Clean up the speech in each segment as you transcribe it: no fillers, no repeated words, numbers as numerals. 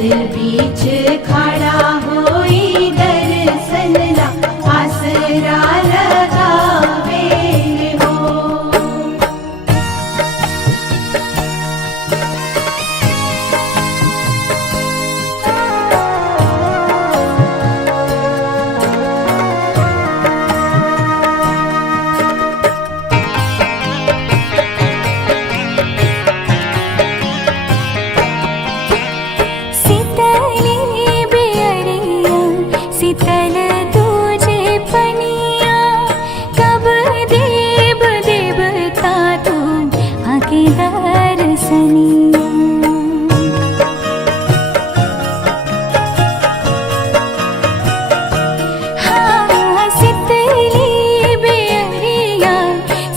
बीच खड़ा होई दर्शन ला आसरा लगावे हो। शीतल तुझे पनिया कब देव देवता तुम आके दर्शनिया। हाँ शीतली बेअरिया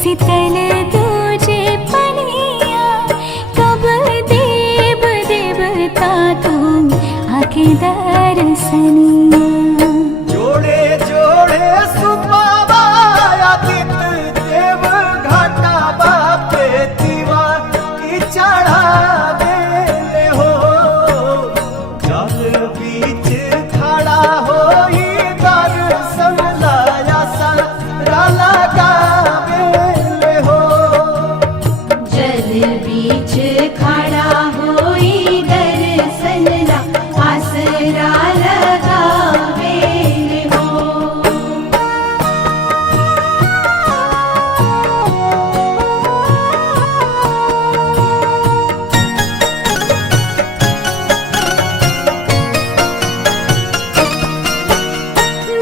शीतल तुझे पनिया कब देव देवता तुम आके दर्शनिया। बीच खड़ा होई दर्शन ला आसरा लगावे हो।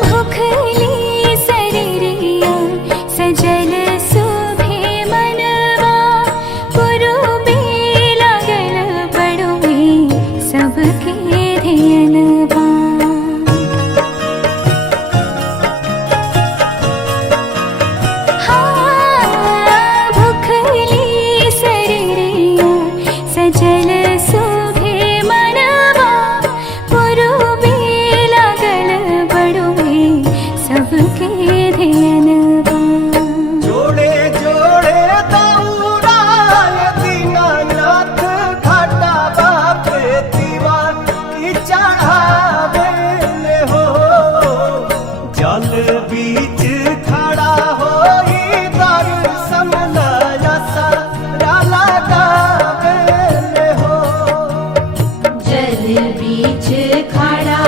भूखली शरीरिया सजल सुभे मनवा पुरुबे लागल बड़ुए सबके धियनवा। हाँ भूखली शरीरिया सजल सुभे मनवा पुरुबे लागल बड़ुए सबके धियनवा। जोड़े जोड़े दौड़ाय दीनानाथ घाटा बापे दीवा की चढ़ावे हो। जल बीच खड़ा होई दर्शन ला आसरा लगावे हो। जल बीच खड़ा